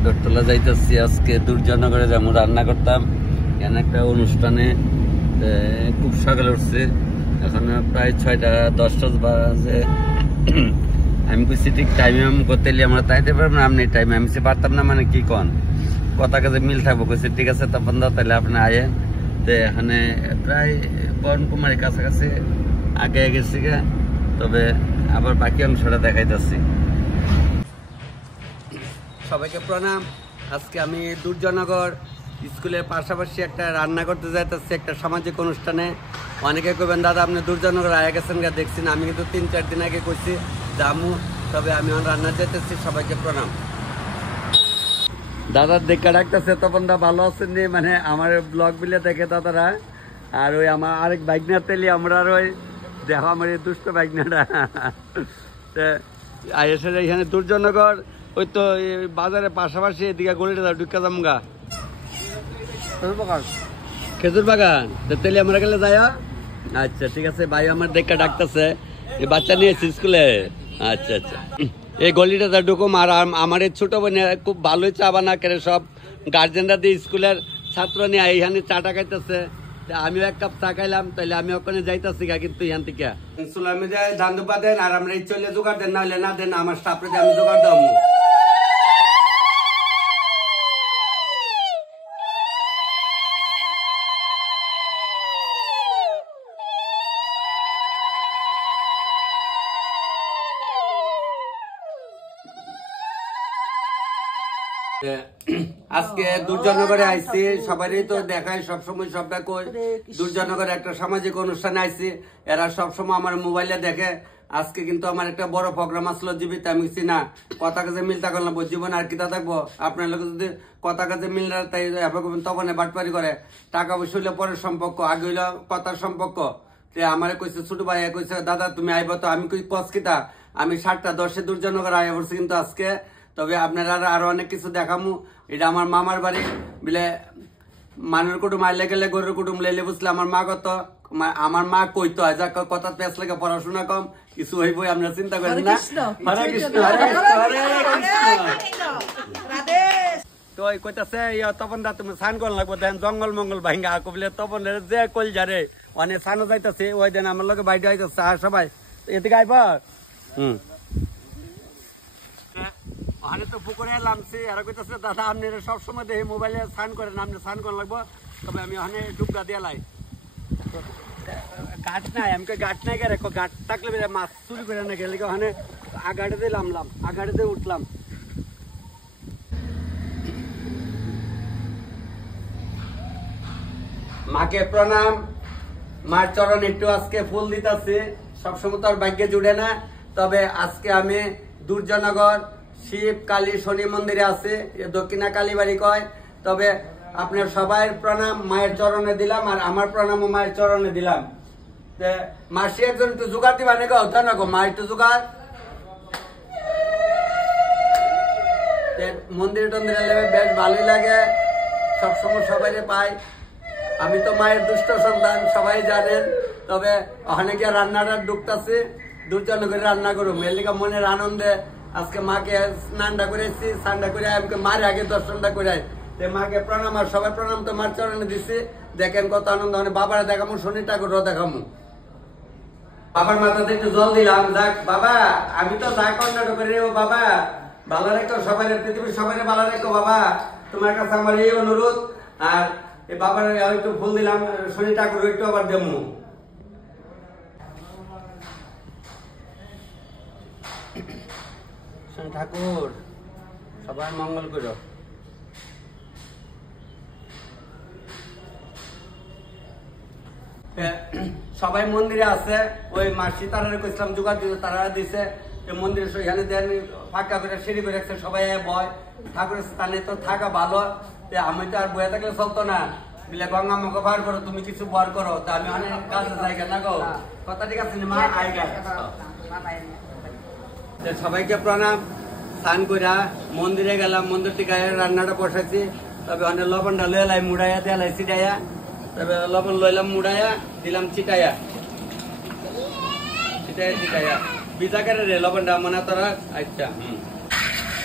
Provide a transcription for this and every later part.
আগরতলা যাইতেছি আজকে দুর্জনগরে যেমন রান্না করতাম এখানে একটা অনুষ্ঠানে খুব সকালে উঠছে এখন প্রায় 6টা 10টা বাজে আমি কইছি ঠিক টাইমে আমি করতে আমরা তাইতে পারবো না আপনি টাইমে আমি পারতাম না মানে কি কন কথা কাজে মিল থাকবো কইছি ঠিক আছে তখন দাও তাহলে আপনি আয়েন তো এখানে প্রায় বরণকুমারীর কাছাকাছি আগে গেছি গে তবে আবার বাকি অংশটা দেখাইতেছি। সবাইকে প্রণাম। আজকে আমি দুর্জনগর স্কুলের পাশাপাশি একটা রান্না করতে যাইতেছি একটা সামাজিক অনুষ্ঠানে। অনেকে কইবেন দাদা আপনি দুর্জনগর আয়া গেছেন গা দেখছি না, আমি কিন্তু 3-4 দিন আগে কইছি জামু, তবে আমি রান্না যাইতেছি। সবাইকে প্রণাম। দাদার দেখা ডাকতেছে তখন দা ভালো আছেন নি, মানে আমার ব্লগ বিলে দেখে দাদারা। আর ওই আমার আরেক বাইকনা তেলি আমরা ওই দেখো আমার এই দুষ্ট বাইকনাটা এসে এখানে দুর্জনগর ওই তো বাজারের পাশাপাশি এদিকে গলিটা ঢুকা যামগা খেজুর বাগান তেলি আমরা গেলে যাই। আচ্ছা ঠিক আছে ভাই আমার দেখা ডাকতেছে এই বাচ্চা নিয়েছি স্কুলে। আচ্ছা আচ্ছা এই গলিটা ঢুকুম। আর আমার এই ছোট বোনে খুব ভালোই চা বানা করে সব গার্জেনরা দিয়ে স্কুলের ছাত্র নিয়ে এইখানে চাটা খাইতেছে। আমিও এক কাপ চা খাইলাম, তাহলে আমি ওখানে যাইতেছি গা কিন্তু এখান থেকে ধান দুপা দেন আর আমরা এই চলে জোগাড় দেন না হলে না দেন আমার স্টাফরে আমি জোগাড় দেবো। আজকে দুর্জনগরে আইছি, সবারই তো দেখায় সবসময় সবটা কই দুর্জনগরে একটা সামাজিক অনুষ্ঠানে আইছি। এরা সবসময় আমার মোবাইলে দেখে। আজকে কিন্তু আমার একটা বড় প্রোগ্রাম আসলো জীবিত। আমি কিছু না কথা কাজে মিলতা করলাম জীবন আর কিতা থাকবো। আপনার লোক যদি কথা কাজে মিল না তাই তখন বাটপারি করে টাকা পয়সা হইলে পরের সম্পর্ক, আগে হইলো কথার সম্পর্ক। আমার কইছে ছোট ভাই কইছে দাদা তুমি আইব তো, আমি কই কস কিতা আমি 7টা 10-এ দুর্জনগর আয় পড়ছি কিন্তু আজকে। তবে আপনারা আরো অনেক কিছু দেখামু। এটা আমার মামার বাড়ি বলে মানুষ কুটুম আইলে গেলে গরুর কুটুম লেলে বুঝলে আমার মা কত আমার মা কইতো যা কথা পেঁচ লাগে পড়াশোনা কম কিছু হইব আপনারা চিন্তা করেন না। হরে কৃষ্ণ হরে কৃষ্ণ হরে কৃষ্ণ। তো ওই কইতাছে তপন দা তুমি স্নান করা লাগবো দেখেন জঙ্গল মঙ্গল ভাঙ্গা আকো বলে তপন যে কইল যারে অনেক স্নানও যাইতেছে ওই দিন আমার লোকে বাইরে আইতেছে আর সবাই এদিকে আইব। ওখানে তো পুকুরে নামছি আর কইতেছে দাদা আপনি সবসময় দেখি মোবাইলে স্নান করেন, আপনি স্নান করা লাগবো। তবে আমি ওখানে ডুবগা দিয়ে লাই গাছ নাই, আমাকে গাছ নাই গে রেখো, গাছ থাকলে মাছ চুরি করে না গেলে ওখানে আগাড়ে দিয়ে নামলাম, আগাড়ে দিয়ে উঠলাম। মাকে প্রণাম। মার চরণ একটু আজকে ফুল দিতেছি। সবসময় তো আর ভাগ্যে জুড়ে না, তবে আজকে আমি দুর্জনগর শিব কালী শনি মন্দিরে আছে, দক্ষিণা কালীবাড়ি কয়। তবে আপনার সবাই প্রণাম মায়ের চরণে দিলাম আর আমার প্রণামও মায়ের চরণে দিলাম। মাসি একজন একটু জোগাড় দিবা নাকি হতো না গো মা একটু জোগাড় মন্দিরে টন্দিরে বেশ ভালোই লাগে, সবসময় সবাই পাই। আমি তো মায়ের দুষ্ট সন্তান সবাই জানেন। তবে ওখানে গিয়ে রান্নাটা ঢুকতেছি দুর্জনগরে রান্না করুম এর লিগে মনের আনন্দে আজকে মাকে স্নানটা করেছি। স্নানটা করে আমাকে মার আগে দর্শনটা করে মাকে প্রণাম আর সবাই প্রণাম তো মার চরণে দিচ্ছি। দেখেন কত আনন্দ, মানে বাবার দেখামু শনি ঠাকুরও দেখামু। বাবার মাথাতে একটু জল দিলাম। যাক বাবা আমি তো যা কন্যাটা করে ও বাবা ভালো রেখো, সবাই পৃথিবীর সবাই ভালো রেখো বাবা, তোমার কাছে আমার এই অনুরোধ। আর এই বাবার একটু ফুল দিলাম, শনি ঠাকুর একটু আবার দেবো। ঠাকুর সবাই মঙ্গল করো। সবাই মন্দিরে আছে, ওই মাসি তারা ইসলাম জোগাড় দিতে তারা দিছে মন্দিরে সেখানে দেন ফাঁকা করে সিঁড়ি করে রাখছে, সবাই বয় ঠাকুরের স্থানে তো থাকা ভালো। আমি তো আর বয়ে থাকলে চলতো না, বলে গঙ্গা মুখে বার করো তুমি কিছু বার করো। তা আমি অনেক কাজে জায়গা না গো কথা ঠিক আছে মা আইগা। সবাইকে প্রণাম। স্নান কইরা মন্দিরে গেলাম, মন্দির থেকে রান্নাটা বসাইছি। তবে অনেক লবণটা লইলাই মুড়াইয়া দেলাই ছিটাইয়া, তবে লবণ লইলাম মুড়াইয়া দিলাম ছিটাইয়া ছিটাইয়া ছিটাইয়া ভিজা করে রে লবণটা মনে তোরা। আচ্ছা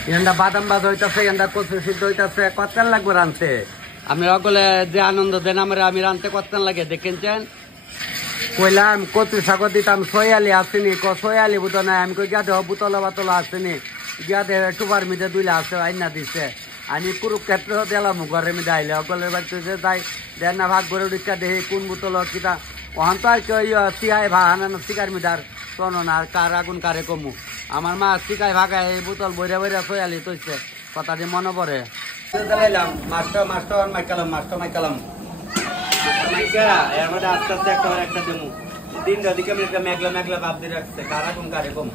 এখানটা বাদাম বাজ হইতাছে, এখানটা কচু সিদ্ধ হইতাছে, কতক্ষণ লাগবে রানতে? আমি সকলে যে আনন্দ দেন আমার, আমি রানতে কতক্ষণ লাগে দেখেছেন? কইলাম কচু শাক দিতাম, সয়ালি আসেনি, সয়ালি বুতো নাই, আমি কই গিয়া দেহ বুতলা বাতলা আসেনি, গিয়া দেহ টুপার মিটে দুইলে আছে আইনা দিছে, আমি কুরুক্ষেত্র দিলাম ঘরের মধ্যে আইলে সকলের বাড়িতে যাই দেন না ভাগ করে উঠা দেখি কোন বোতল কিতা ওখান তো আর কেউ সিগাই ভাগানো শিকার মিটার শোনো না, আর কার আগুন কারে কমু, আমার মা শিকাই ভাগায় এই বোতল বইরা বইরা সয়ালি তৈছে, কথাটি মনে পড়ে। চালাইলাম মাছটা মাইকালাম এর মধ্যে আস্তে আস্তে একটা দেবো তিনটা দিকে মেঘলা মেঘলা ভাব দিয়ে রাখছে, কার আগুন কারে কম।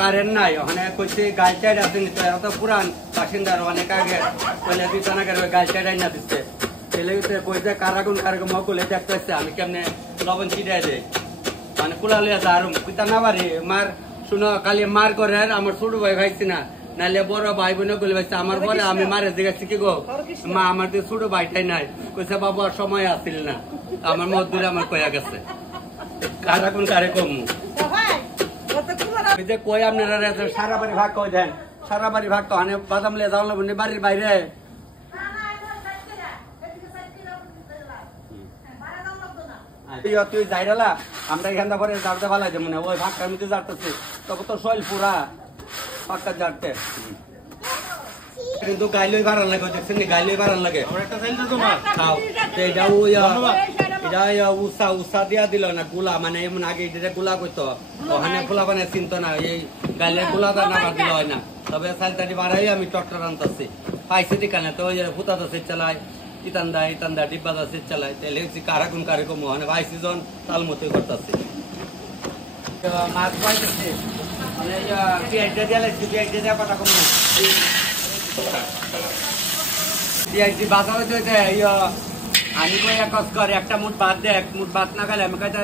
কারেন্ট নাই ওখানে কইছে গাছ চাইড আছে নি, তো এরা তো পুরান বাসিন্দার অনেক আগে কইলে দিতানা করে গাছ চাইড আইনা দিচ্ছে, ছেলে কইছে কার আগুন কারে কম কইলে দেখতে আমি কেমনে লবণ ছিটাই দেয় মানে কুলা লিয়া দারুম পিতা না বাড়ি মার শুনো খালি মার করে আমার ছোট ভাই ভাইছি না, নাহলে বড় ভাই বোন গুলি ভাইছে আমার পরে আমি মারে জিজ্ঞাসা কি গো মা আমার তো ছোট ভাইটাই নাই, কইছে বাবু আর সময় আসছিল না, আমার মজদুরে আমার কয়া গেছে কার আগুন কারে কম। যে কই আপনারা সারা বাড়ি ভাগ কই দেন, সারা বাড়ি ভাগ তো হানে বাদাম লিয়ে যাওয়া লাগবে বাড়ির বাইরে। তুই যাইরালা আমরা এখান পরে জাড়তে ভালো আছে মনে ওই ভাগটার মধ্যে জাড়তেছে, তবে তো শৈল পুরা পাক্কা জাড়তে, কিন্তু গাইলই বাড়ান লাগে দেখছেন গাইলই বাড়ান লাগে এটা উষা উষা দিয়া দিল না গুলা মানে এমন আগে এটা গুলা করতো ওখানে খোলা মানে চিন্তা না, এই গাইলের গুলাটা না দিল হয় না, তবে সাইলটাটি বাড়াই আমি টট্টর আনতেছি পাইছি দিকানে তো ওই হুতাটা সেট চালায় ইতান্দা ডিব্বা সেট চালায়, তাহলে হচ্ছে কারাগুন কারেকম ওখানে 22 জন তাল মতোই করতেছি মাছ পাইতেছি মানে পিঁয়াজটা দিয়ে লাগছি, পিঁয়াজটা দিয়ে পাটা কম পিঁয়াজটি বাঁচা হইতে আমি কই এক কাজ করে একটা মুঠ বাদ দে, এক মুঠ বাদ না গেলে আমি কাছে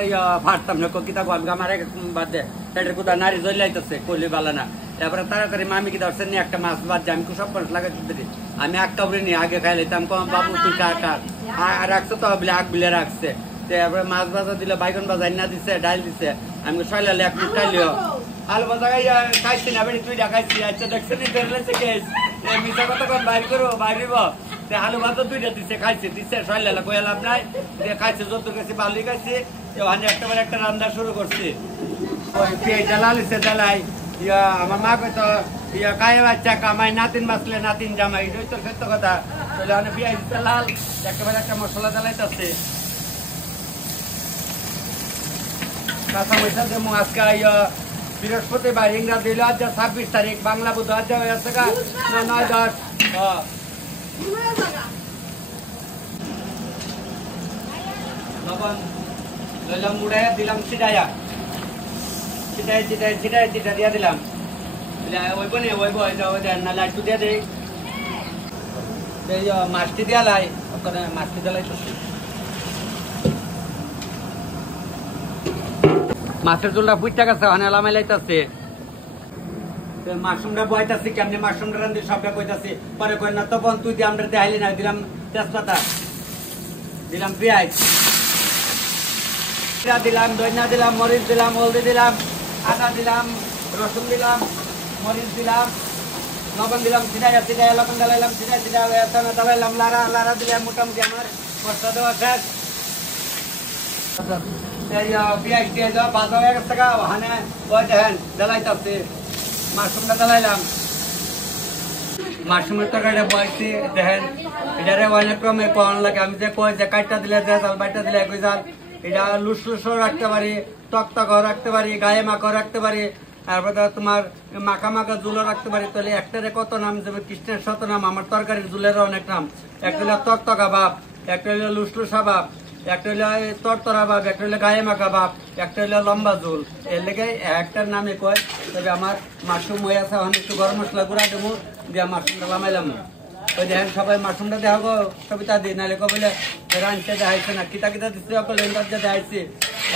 ভাটতাম না কিতা আমি আমার এক বাদ দে পেটের কোথা নারী জ্বলে যাইতেছে কইলে ভালো না, তারপরে তাড়াতাড়ি মামি কি ধরছেন নি একটা মাছ বাদ দিয়ে আমি সব করে লাগাইতে আমি এক কাপড়ে নিয়ে আগে খাই লাইতাম কম বাবু তুই কার কার রাখছে তো বলে আগ বিলে রাখছে, তারপরে মাছ ভাজা দিলে বাইগন ভাজা না দিছে ডাল দিছে, আমি সয়লালে এক মুঠ খাইলিও আলু ভাজা খাইছি না বেড়ি তুই খাইছি, আচ্ছা দেখছেন মিশা কথা কম বাইর করবো বাইরিব আলু ভাজা দুইটা দিচ্ছে খাইছে দিচ্ছে সয়লালে কয়ে লাভ নাই খাইছে যত গেছি ভালোই খাইছে, ওখানে একটাবার একটা রান্না শুরু করছি ওই পেঁয়াজটা লালিছে ডালাই আমার মা কইতো কায়ে বাচ্চা কামাই নাতিন বাঁচলে নাতিন জামাই এটাই তোর সত্য কথা, তাহলে অনেক পেঁয়াজটা লাল একেবারে একটা মশলা ডালাইতেছে কাঁচা মশলা দেবো আজকে বৃহস্পতিবার ইংরাজি হইল আজ 26 তারিখ, বাংলা বুধ আজ হয়েছে 9-10 লবণ লইলাম মুড়াইয়া দিলাম ছিটাইয়া চিটা দিয়া দিলাম ওইব নে ওইব নাহলে একটু দিয়ে দেই মাছটি দিয়া লাই ওখানে মাছটি দিলাই তো মাছের ঝোলটা বুঝতে গেছে ওখানে লামাই লাইতেছে মাশরুমটা বইতাছি কেমনি মাশরুমটা রান্ধি সবটা কইতাছি পরে কই না তখন তুই দিয়ে আমরা দেখাইলি না, দিলাম তেজপাতা দিলাম পেঁয়াজ দিলাম ধনিয়া দিলাম মরিচ দিলাম হলদি দিলাম আদা দিলাম রসুন দিলাম মরিচ দিলাম লবণ দিলাম ছিটাইয়া লবণ ডালাইলাম ছিটাইয়া ডালাইলাম লাড়া দিলাম মোটামুটি আমার মশলা দেওয়া শেষ, পেঁয়াজ দিয়ে দেওয়া ভাজা হয়ে গেছে ওখানে ওই দেখেন ডালাইতেছে মাশরুমটা ডালাইলাম, মাশরুমের তরকারিটা বয়সি দেখেন এটারে অনেক ক্রমে পাওয়ানো লাগে, আমি যে কই যে কাইটটা দিলে যে জাল বাইটটা দিলে একই জাল, এটা লুসলুসও রাখতে পারি টকটকও রাখতে পারি গায়ে মাখাও রাখতে পারি, তারপরে তোমার মাখা মাখা জুলও রাখতে পারি, তাহলে একটারে কত নাম যেমন কৃষ্ণের শত নাম, আমার তরকারির জুলেরও অনেক নাম, একটা হলো টকটকা ভাব, একটা হলো লুসলুসা ভাব, একটা হলো তরতরা ভাব, একটা হলো গায়ে মাখা ভাব, একটা হলো লম্বা ঝোল, এর লেগে একটার নামে কয়। তবে আমার মাশরুম হয়ে আছে অনেক একটু গরম মশলা গুঁড়া দেবো দিয়ে মাশরুমটা লামাইলাম, ওই দেখেন সবাই মাশরুমটা দেখাবো সবিতা দিই নাহলে কবলে রানতে দেখাইছে না কিতা কিতা দিচ্ছে দেখাইছে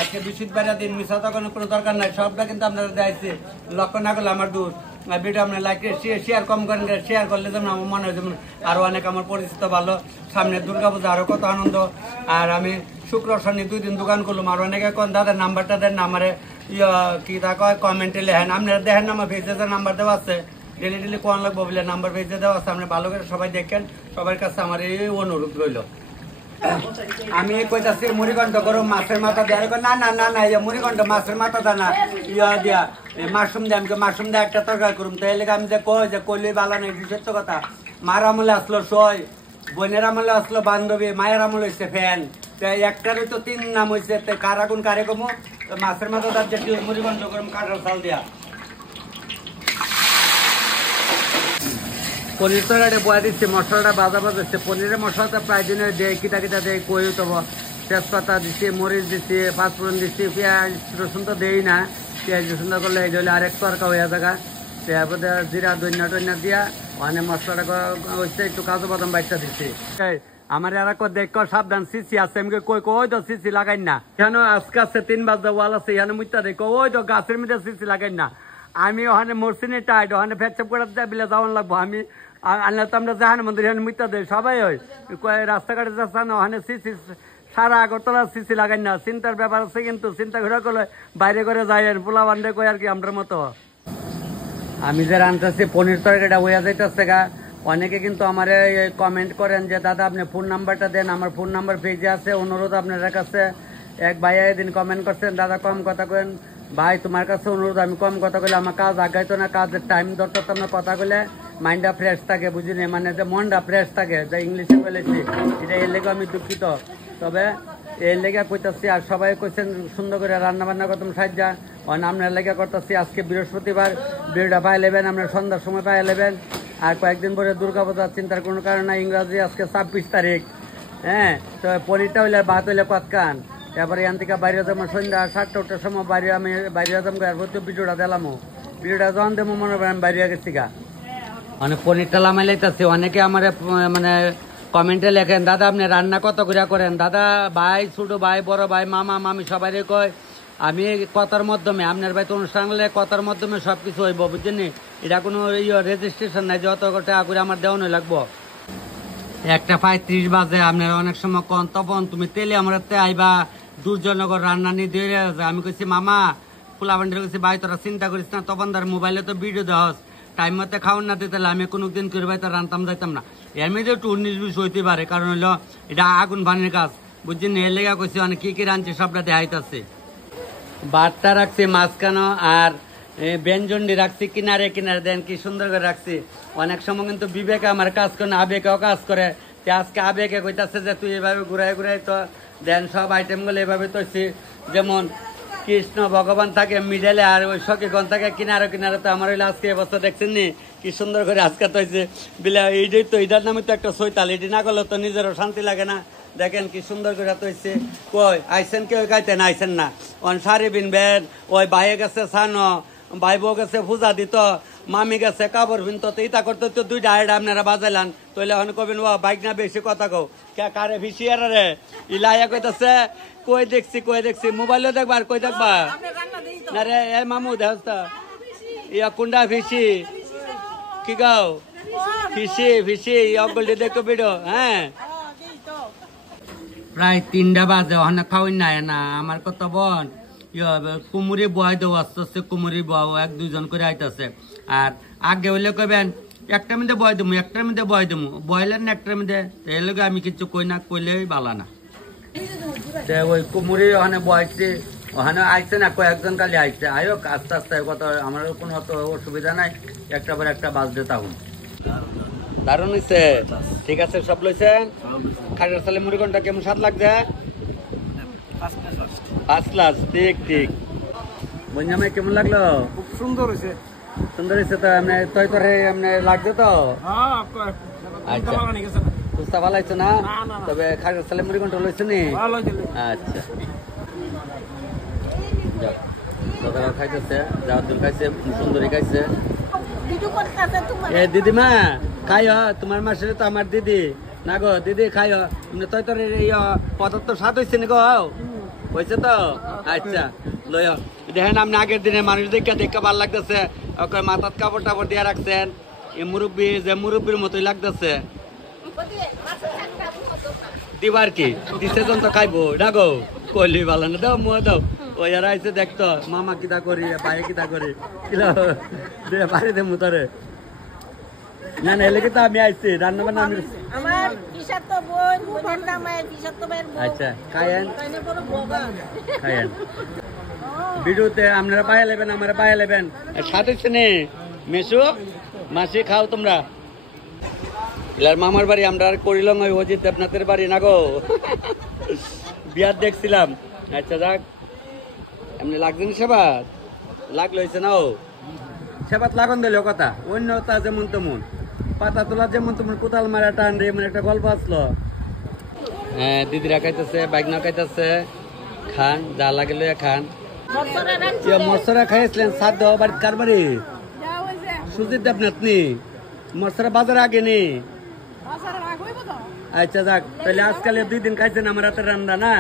আজকে বৃহস্পতিবার দিন মিশা তখন কোনো দরকার নাই, সবটা কিন্তু আপনারা দেখাইছে, লক্ষ্য না করলে আমার দূর ভিডিও আপনার লাইক শেয়ার কম করেন, শেয়ার করলে যেমন আমার মনে হয় যেমন আরো অনেক আমার পরিচিত ভালো, সামনে দুর্গাপূজা আরো কত আনন্দ, আর আমি শুক্র শনি 2 দিন দোকান করলাম, আর অনেকে কোন দাদার নাম্বারটা দেন না আমারে কি তা কয় কমেন্টে লেখেন, আপনারা দেখেন না আমার ফেসবুকের নাম্বার দেওয়া আছে, ডেলি ডেলি কোন লাগবো বলে নাম্বার বেজে দেওয়া আছে, আপনি ভালো করে সবাই দেখেন। সবার কাছে আমার এই অনুরোধ রইল। আমি কইতাছি মুড়িঘণ্ট করো, মাছের মাথা দেওয়া। না না না না, মুড়িঘণ্ট মাছের মাথা দা না, ইয়া দিয়া মাশরুম দিয়ে। আমি মাশরুম দিয়ে একটা তরকারি করুম। তাই লেগে আমি যে কই যে কইলে ভালো নেই, সত্য কথা। মার আমলে আসলো সই, বোনের আমলে আসলো বান্ধবী, মায়ের আমলে হয়েছে ফ্যান। একটারই তো 3 নাম হয়েছে, কার আগুন কারে কমু। মাছের মাথা দার যে মুড়িঘণ্ট করুম কাঁঠাল চাল দিয়া। পনির তরকারি বয়া দিচ্ছে, মশলাটা বাজা বাজাচ্ছে। পনিরের মশলাটা প্রায় দিনে দেয়, কিটা কিটা দেয় কই তো। তেজপাতা দিচ্ছি, মরিচ দিচ্ছি, পাঁচফোড়ন দিচ্ছি, পেঁয়াজ রসুন তো দেই না। পেঁয়াজ রসুন করলে এই হলে আরেক তরকা হয়ে জায়গা। তারপরে জিরা দইনা টইনা দিয়া ওখানে মশলাটা হচ্ছে, একটু কাজু বাদাম বাইটটা দিচ্ছি। আমার আর দেখ সাবধান, সিসি আছে। আমি কই কই তো সিসি লাগাই না। এখানে আজকে আছে 3 বাজে ওয়াল আছে, এখানে মুইতা দেখো ওই তো গাছের মধ্যে সিসি লাগাই না। আমি ওখানে মরসিনি টাইট, ওখানে ফেটচাপ করে বিলে যাওয়ান লাগবো। আমি আল্লাহ তো আমরা জাহান মন্দির এখানে মুইতা দেয় সবাই হয় রাস্তাঘাটে যাচ্ছা না, ওখানে সিসি সারা আগরতলা সিসি লাগাই না। চিন্তার ব্যাপার আছে, কিন্তু চিন্তা ঘুরে করলে বাইরে করে যাই পোলা বান্ধে কই আর কি আমরা মতো। আমি যে রান্তাছি পনির তরকারিটা হইয়া যাইতেছে গা। অনেকে কিন্তু আমার কমেন্ট করেন যে দাদা আপনি ফোন নাম্বারটা দেন, আমার ফোন নাম্বার পেজে আছে। অনুরোধ আপনার কাছে। এক ভাইয়া এদিন কমেন্ট করছেন দাদা কম কথা কেন। ভাই তোমার কাছে অনুরোধ, আমি কম কথা কইলে আমার কাজ আগাইতো না, কাজের টাইম ধরতো না। কথা কইলে মাইন্ডটা ফ্রেশ থাকে, বুঝিনি, মানে যে মনটা ফ্রেশ থাকে, যা ইংলিশে বলেছি। এটা এর লেগে আমি দুঃখিত, তবে এর লেগে কইতাছি। আর সবাই কইছেন সুন্দর করে রান্না বান্না করতাম সাহায্যা, আপনার লেগে করতেছি। আজকে বৃহস্পতিবার, ভিডিওটা পাই নেবেন, আপনার সন্ধ্যার সময় পাই নেবেন। আর কয়েকদিন পরে দুর্গাপূজার চিন্তার কোনো কারণ নাই। ইংরাজি আজকে 26 তারিখ। হ্যাঁ, তো পনিরটা হইলে ভাত হইলে কতকান। তারপরে এখান থেকে বাইরে যাবো সন্ধ্যা 7টার সময় বাইরে, আমি বাইরে যাবো। এরপর তো ভিডিওটা দিলামও, ভিডিওটা যখন দেবো মনে করেন আমি বাইরে গেছি গা। মানে পনিরটা লামাই লাইতেছি। অনেকে আমার মানে কমেন্টে লেখেন দাদা আপনি রান্না কত করে করেন। দাদা ভাই, ছোট ভাই, বড় ভাই, মামা মামি সবাই কয় আমি কথার মাধ্যমে, আপনার ভাই তো অনুষ্ঠান হলে কথার মাধ্যমে সবকিছু হইব, বুঝছেন। এটা কোনো রেজিস্ট্রেশন নাই যে অত টাকা করে আমার দেওয়ানো লাগবো। 1:35 বাজে, আপনার অনেক সময় কন তখন তুমি তেলে আমার আইবা দুর্জনগর রান্না নিয়ে দিয়ে। আমি কইছি মামা ফুলা বান্ডির কইছি ভাই তোরা চিন্তা করিস না, তখন তার মোবাইলে তো ভিডিও দেওয়া টাইম মতো খাওয়ান না দিতে আমি কোনোদিন করে ভাই তো রান্তাম যাইতাম না। এর মধ্যে একটু 19-20 হইতে পারে, কারণ হলো এটা আগুন ভানের কাজ, বুঝছেন। এর লেগা কইছি অনেক কি কি রাঁধছে সবটা দেখাইতেছে। বাটটা রাখছি মাঝখানো, আর ব্যঞ্জনটি রাখছি কিনারে কিনারে। দেন কি সুন্দর করে রাখছি। অনেক সময় কিন্তু বিবেকে আমার কাজ করে না, আবেগেও কাজ করে। আজকে আবেগে কইতাছে যে তুই এভাবে ঘুরাই ঘুরাই তো দেন সব আইটেমগুলো এভাবে তৈছি। যেমন কৃষ্ণ ভগবান থাকে মিডেলে, আর ওই সখীগণ থাকে কিনারে কিনারে। তো আমার হইলে আজকে এবছর দেখছেন নি কি সুন্দর করে আজকে তৈছে বিলা। এইটাই তো, এটার নামে তো একটা সৈতাল। এটি না করলে তো নিজেরও শান্তি লাগে না। দেখেন কি সুন্দর করে তৈছে। কই আইসেন কেউ খাইতেন, আইসেন না। অন শাড়ি বিনবেন, ওই বাইয়ে গেছে সানো, ভাই বউ গেছে পূজা দিত, মামি গেছে কাপড় বিনত। তো ইতা করতে তো 2টা আইডা আপনারা বাজাইলান। তইলে এখন কবেন ও বাইক না বেশি কথা কও কে কারে ভিসিয়ার রে ইলাইয়া কইতাছে কই দেখছি মোবাইলে দেখবা আর কই দেখবা না রে। এ মামু দেখছ ইয়া কুন্ডা ভিসি কি গাও ভিসি অগলটি দেখো ভিডিও। হ্যাঁ, প্রায় 3টা বাজে, ওখানে খাওয়াই না আমার কত বোন কুমুরি বয় দেবো, আস্তে আস্তে কুমুরি বয় 1-2 জন করে আইতেছে। আর আগে হইলে কবেন একটার মধ্যে বয় দেবো, একটার মধ্যে বয় দেবো, বয়লেন না একটার মধ্যে। এর লগে আমি কিছু কই না, কইলেই বালা না। ওই কুমুরি ওখানে বয়ছে, ওখানে আইসে না কয়েকজন খালি আইসে। আয়োক আস্তে আস্তে কত, আমার কোনো অত অসুবিধা নাই। একটা পর একটা বাজতে থাকুন। দারুণ হয়েছে, ঠিক আছে। সব লইছেন খাটার সালে মুড়িঘণ্টা কেমন স্বাদ লাগছে? ফার্স্ট ক্লাস, ঠিক ঠিক। বঞ্জামাই কেমন লাগলো? খুব সুন্দর হয়েছে। সুন্দর হয়েছে তো এমনি তৈ তরে এমনি লাগবে তো? আচ্ছা, কুস্তা ভালো হয়েছে না? তবে খাটার সালে মুড়িঘণ্টা লইছে নি? আচ্ছা, যাক খাইতেছে, জাহাদুল খাইছে, সুন্দরী খাইছে। এ দিদিমা খাইও, তোমার মাসে তো আমার দিদি না গো, দিদি খাইও। তৈ তোর পদার্থ স্বাদ হয়েছে নি গো? হয়েছে তো? আচ্ছা লয়। দেখেন আপনি আগের দিনে মানুষ দেখে ভালো লাগতেছে, মাথার কাপড় টাপড় দিয়ে রাখছেন। এই মুরব্বী যে মুরব্বীর মতোই লাগতেছে। দিবার কি দিছে জন তো খাইবো ডাকো কইলি ভালো না। দাও মুয়া দাও। ওই আর আইসে দেখতো মামা কিতা করি, ভাই কিতা করি, বাড়ি দে মুতারে না না এলে তো আমি আইছি রান্না বান্না আমি আমার পিসাতো বোন বোনের নাম পিসাতো ভাইয়ের বোন। আচ্ছা খায়েন তাইনে বড় বগা খায়েন ভিডিওতে আপনারা পায়ে লেবেন আমরা পায়ে লেবেন সাথে শুনে মেসু মাসি খাও তোমরা ইলার মামার বাড়ি আমরা আর করিলাম ওই অজিত দেবনাথের বাড়ি না গো বিয়ার দেখছিলাম আচ্ছা যাক এমনি লাগছেন সেবাত লাগলো হয়েছে না ও সেবাত লাগান দিল কথা অন্য তা যেমন তেমন পাতা তোলা যেমন তেমন কোতাল মারা টান রে এমন একটা গল্প আসলো হ্যাঁ দিদিরা খাইতেছে বাইকনা খাইতেছে খান যা লাগলে খান মশরা খাইছিলেন সাত দেওয়া বাড়ি কার বাড়ি সুজিত দেবনাথ নি মশরা বাজার আগে নি আচ্ছা যাক তাহলে আজকাল 2 দিন খাইছেন আমার হাতের রান্না না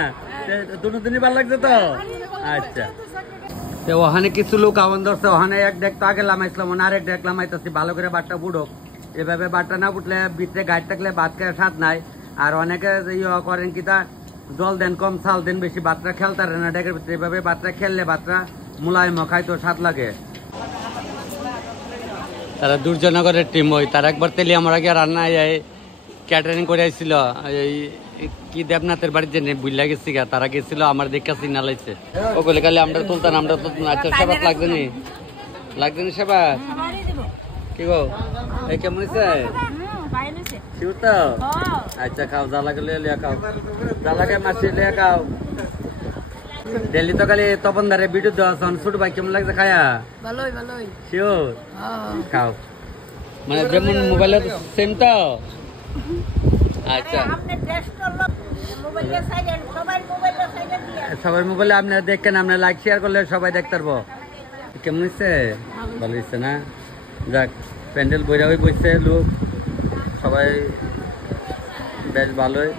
দুটো দিনই ভালো লাগছে তো আচ্ছা ওখানে কিছু লোক আওয়ান ধরছে ওখানে এক ডেক তো আগে লামাইছিলাম আর এক ডেক লামাইতেছি ভালো করে বাটটা বুড়ো এভাবে বাটটা না বুটলে ভিতরে গাড়ি থাকলে ভাত খাওয়ার স্বাদ নাই আর অনেকে ইয়ে করেন কি তা জল দেন কম চাল দেন বেশি বাতরা খেলতারে না ডেকের ভিতরে এভাবে বাতরা খেললে বাতরা মুলায়ম খাইতো স্বাদ লাগে তারা দুর্জনগরের টিম ওই তারা একবার তেলি আমার আগে রান্না ক্যাটারিং করে আসছিল এই কি দেবনাথের বাড়িতে বুঝলা গেছি গা তারা গেছিল আমার দেখা চিনা লাগছে ওগুলো খালি আমরা তুলতাম আমরা তো আচ্ছা সেবাত লাগছে নি সেবাত কি গো এই কেমন হয়েছে তো আচ্ছা খাও যা লাগে লিয়া খাও যা লাগে মাছি লিয়া খাও ডেলি তো খালি তপন ধারে ভিডিও দেওয়া ছোট ভাই কেমন লাগছে খায়া ভালোই ভালোই শিওর খাও মানে যেমন মোবাইলে সেম তো আচ্ছা সবাই মোবাইলে আপনারা দেখেন আপনারা লাইক শেয়ার করলে সবাই দেখতে পারবো কেমন হচ্ছে ভালো হচ্ছে না যাক প্যান্ডেল বইরা হয়ে বসছে লোক সবাই বেশ ভালোই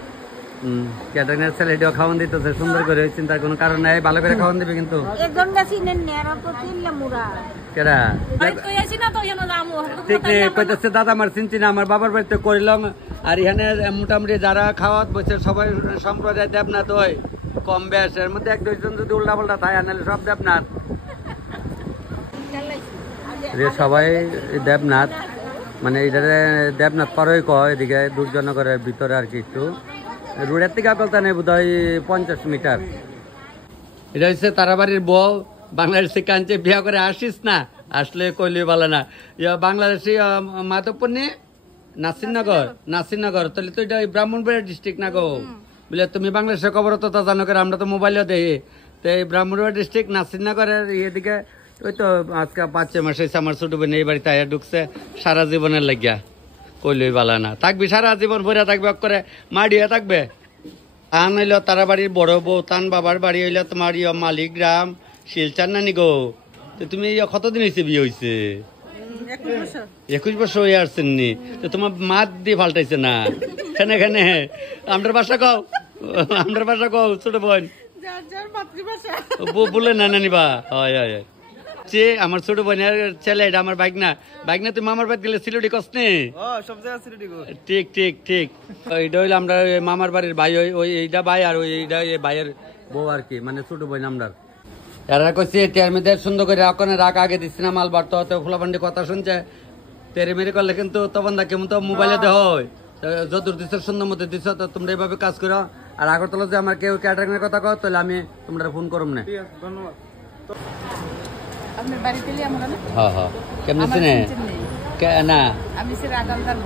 ক্যাটারিং স্যালাডও খাওয়ান দিতেছে সুন্দর করে চিন্তার কোনো কারণ নাই ভালো করে খাওয়ান দিবে কিন্তু ঠিক কইতেছে দাদা আমার চিনছি না আমার বাবার বাড়িতে করিলাম আর এখানে মোটামুটি যারা খাওয়াত বসে সবাই সম্প্রদায় দেবনাথ হয় কম বেশ এর মধ্যে 1-2 জন যদি উল্টা পাল্টা থাকে নাহলে সব দেবনাথ সবাই দেবনাথ মানে এটা দেবনাথ পারই কয় এদিকে দুর্জনগরের ভিতরে আর কি একটু রোডের থেকে কলতা নেই বোধ হয় 50 মিটার এটা হচ্ছে তারাবাড়ির বউ বাংলাদেশে কাঞ্চে বিয়া করে আসিস না আসলে কইলে ভালো না বাংলাদেশি মাধবপুর নিয়ে নাসিরনগর তাহলে তো এটা ব্রাহ্মণবাড়িয়া ডিস্ট্রিক্ট না গো বলে তুমি বাংলাদেশের খবর তো তা জানো করে আমরা তো মোবাইলে দেখি তো এই ব্রাহ্মণবাড়িয়া ডিস্ট্রিক্ট নাসিরনগরের এদিকে ওই তো আজকে 5-6 মাস হয়েছে আমার ছোট বোন এই বাড়িতে আয়া ঢুকছে সারা জীবনের লাগিয়া কইলই ভালো না থাকবি সারা জীবন ভরে থাকবে করে মাড়িয়া থাকবে তান হইল তারা বাড়ির বড় বউ তান বাবার বাড়ি হইলে তোমার মালিগ্রাম শিলচার নানি গো তো তুমি কতদিন হয়েছে বিয়ে হয়েছে 21 বছর হয়ে আসছেন নি তো তোমার মাত দিয়ে পাল্টাইছে না এখানে আমার ভাষা কও ছোট বোন বলে না নানিবা হয় আমার ছোট বোনের ছেলে এটা আমার বাইকনা তুমি মামার বাড়ি গেলে সিলেটি কস নে ঠিক এইটা হইলে আমরা মামার বাড়ির ভাই ওই এইটা ভাই আর ওই এইটা ভাইয়ের বউ আর কি মানে ছোট বোন আমরা এরা কইছে টের মধ্যে সুন্দর করে ওখানে রাখ আগে দিচ্ছি না মাল বাড়তে হতে ফুলাপান্ডি কথা শুনছে তেরে মেরে করলে কিন্তু তখন দা কেমন তো মোবাইলে দেহ হয় যত দিচ্ছ সুন্দর মতো দিচ্ছ তো তোমরা এইভাবে কাজ করো আর আগরতলা যে আমার কেউ ক্যাটারিং এর কথা কও তাহলে আমি তোমরা ফোন করুম না ধন্যবাদ আপনার বাড়িতে আমরা না হ্যাঁ কেমন চিনে না আমি সে রাখালদার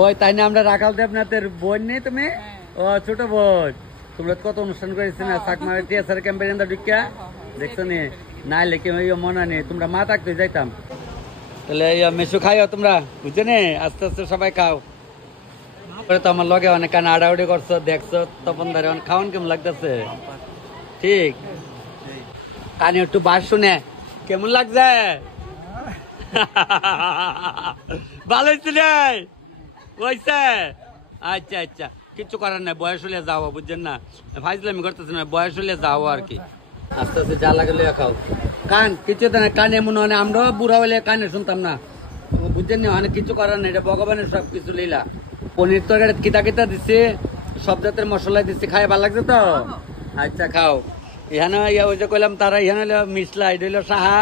ওই তাই না আমরা রাখাল দেবনাথের বোন নেই তুমি ও ছোট বোন তোমরা কত অনুষ্ঠান করেছি না চাকমা টিএসআর ক্যাম্পেইন ঢুকিয়া দেখছো নি না লেখে মনে নেই তোমরা মা থাকতে যাইতাম তাহলে মেসু খাইও তোমরা বুঝছো নি আস্তে আস্তে সবাই খাও তো আমার লগে অনেক কানে আড়াউড়ি করছো দেখছো তপন ধরে অনেক খাওয়ান কেমন লাগতেছে ঠিক কানে একটু বাস শুনে কেমন লাগছে ভালো হয়েছে আচ্ছা কিছু করার নাই বয়স হলে যাও বুঝছেন না ফাইজলামি করতেছে না বয়স হলে যাও আর কি আস্তে আস্তে যা লাগে খাও কান কিছু তো না কানে মনে হয় আমরাও বুড়া হইলে কানে শুনতাম না বুঝছেন না অনেক কিছু করার নাই এটা ভগবানের সব কিছু লীলা পনির তরকারি কিতা দিচ্ছে সব জাতের মশলা দিচ্ছে খাই ভালো লাগছে তো আচ্ছা খাও এখানে ওই যে কইলাম তারা এখানে হইলো মিসলা এটা হইলো সাহা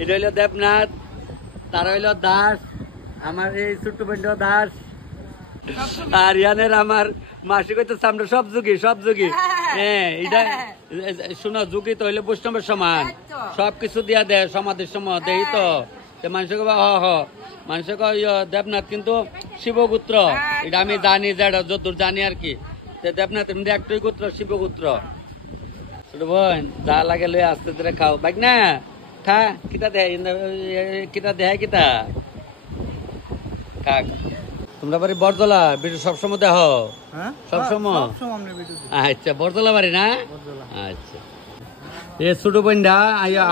এটা হইলো দেবনাথ তারা হইলো দাস আমার এই ছোট্ট বন্ধু দাস আর ইয়ানের আমার মাসি কইতেছে আমরা সব যুগী হ্যাঁ এটা শোনো যুগী তো হইলে বৈষ্ণবের সমান সবকিছু দিয়া দেয় সমাধির সময় দেই তো মানুষকে মানুষকে দেবনাথ কিন্তু শিবগুত্র এটা আমি জানি যেটা যতদূর জানি আর কি দেবনাথ এমনি একটাই গোত্র শিবগুত্র ছোট বোন যা লাগে লই আস্তে ধরে খাও বাইক না খা কিতা দেয় কিতা খাক তোমরা বাড়ি বরদলা ভিডিও সবসময় দেখ সবসময় আচ্ছা বরদলা বাড়ি না আচ্ছা এ ছোট বোনটা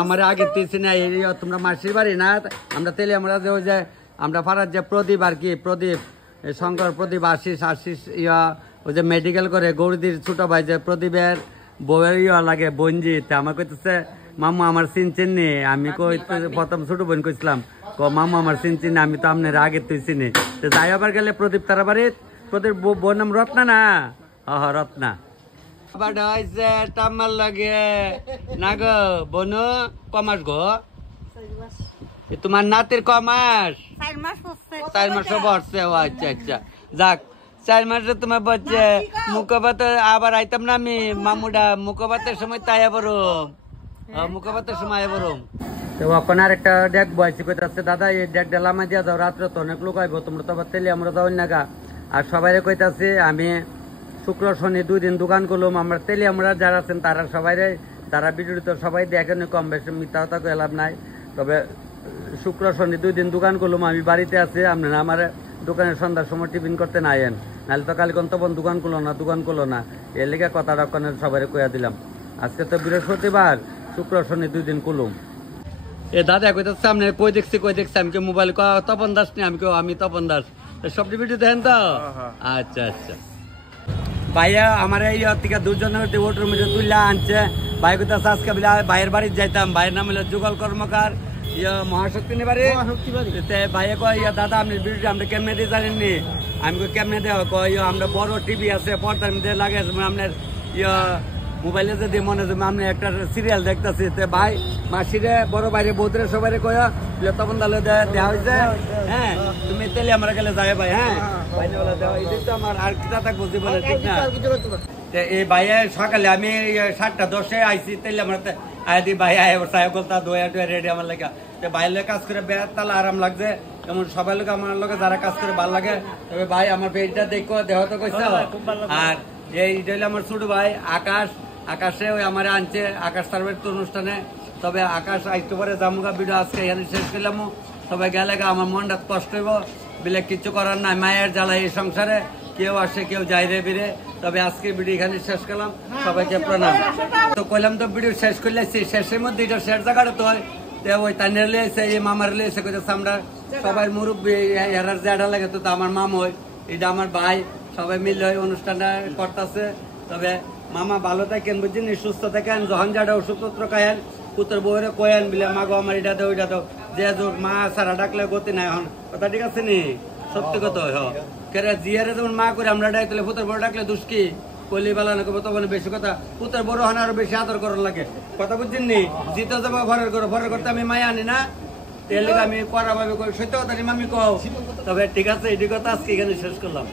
আমার আগে দিয়েছি না তোমরা মাসির বাড়ি না আমরা তেলে আমরা যে আমরা পাড়ার যে প্রদীপ আর কি প্রদীপ শঙ্কর প্রদীপ আশিস ওই যে মেডিকেল করে গৌরীদির ছোট ভাই যে প্রদীপের বউয়ের লাগে বঞ্জি আমার কইতেছে মামু আমার চিনি আমি কই প্রথম ছোট বোন কইছিলাম মামু আমার চিনি আমি তো আপনার আগে তুই চিনি যাই আবার গেলে প্রদীপ তারা বাড়ির প্রদীপ বোন নাম রত্না না রত্না আবার হয়েছে টামার লাগে না গো বনু কমাস গো তোমার নাতির কমাস 4 মাস বসছে আচ্ছা আচ্ছা যাক 4 মাসে তোমার বলছে মুখপাত আবার আইতাম না আমি মামুডা মুখপাতের সময় তাই বরম মুখপাতের সময় বরম তো এখন আর একটা ডেক বয়সী কইতাছে দাদা এই ডেকটা লামা দিয়া যাও রাত্রে তো অনেক লোক আইব তোমরা তো আবার তেলে আমরা যাও নাগা আর সবাই কইতাছে আমি শুক্র শনি 2 দিন দোকান করলাম আমরা তেলে আমরা যারা আছেন তারা সবাই তারা ভিডিও তো সবাই দেখেন কম বেশি মিথ্যা কথা কই লাভ নাই তবে শুক্র শনি 2 দিন দোকান করলাম আমি বাড়িতে আছি আপনারা আমার দোকানের সন্ধ্যার সময় টিফিন করতে না আইন নাহলে তো কালি কন্তবন দোকান করলো না এর লেগে কথাটা ওখানে সবাই কইয়া দিলাম আজকে তো বৃহস্পতিবার শুক্র শনি 2 দিন করলাম এ দাদা কইতেছে সামনে কই দেখছি আমি মোবাইল তপন দাস নি আমি তপন দাস সব ভিডিও দেখেন তো আচ্ছা আচ্ছা ভাইয়া আমার এই থেকে 2 জনের ওটার মধ্যে তুললা আনছে ভাই কইতেছে আজকে ভাইয়ের বাড়ি যাইতাম ভাইয়ের নাম হলো যুগল কর্মকার মহাশক্তি বাড়ি ভাইয়া কয় দাদা আপনি ভিডিও আমরা কেমনে দিয়ে জানেননি আমি কেমনে দেওয়া কয় আমরা বড় টিভি আছে পর্দার মধ্যে লাগে আপনার মোবাইলে যদি মনে হয় আমি একটা সিরিয়াল দেখতেছি ভাই মাসিরে বড় বাইরে বৌদ্ধরে সবাই কয় তপন দালে দেওয়া হয়েছে হ্যাঁ তুমি তেলে আমরা গেলে যাবে ভাই হ্যাঁ আমার আর কিতা থাকবো জীবনে ঠিক না এই ভাইয়া সকালে আমি 7:10 আইসি তেলে আমরা আইদি ভাই সাহেবতা দোয়া রেডি আমার লেখা ভাইয়ের কাজ করে বেতালা আরাম লাগছে এমন সবাই লোক আমার লোক যারা কাজ করে ভালো লাগে তবে ভাই আমার পেটটা দেখো দেহ তো কইছে আর এইটা হলো আমার ছোট ভাই আকাশে ওই আমার আনছে আকাশ সার্ভের অনুষ্ঠানে তবে আকাশ আইতে পারে জামুগা ভিডিও আজকে এখানে শেষ করলাম সবাই গেলে আমার মনটা কষ্ট হইব বলে কিছু করার নাই মায়ের জ্বালা এই সংসারে কেউ আসে কেউ যাই রে বিরে তবে আজকে ভিডিও এখানে শেষ করলাম সবাইকে প্রণাম তো কইলাম তো ভিডিও শেষ করলে শেষের মধ্যে এটা শেষ জায়গাটা তো হয় ওই তানের লিয়েছে এই মামার লিয়েছে কইতেছে আমরা সবাই মুরব্বী এরার জ্যাঠা লাগে তো আমার মাম হয় এটা আমার ভাই সবাই মিলে অনুষ্ঠানটা করতেছে তবে মামা ভালো থাকেন বুঝছেন সুস্থ থাকেন যখন যাটা ওষুধপত্র খায়েন পুত্র বউরে কয়েন বলে মা গো আমার এটা দাও ওইটা দাও যে মা সারা ডাকলে গতি নাই এখন কথা ঠিক আছে নি সত্যি কথা কেরে জিয়ারে যেমন মা করে আমরা ডাকলে পুত্র বড় ডাকলে দুষ্কি কলি বেলা না তখন বেশি কথা পুত্র বড় হন আরো বেশি আদর করার লাগে কথা বুঝছেন নি জিতে যাবো ঘরের করতে আমি মায়া আনি না এর লেগে আমি করা ভাবে সত্য কথা মামি কও তবে ঠিক আছে এটি কথা আজকে এখানে শেষ করলাম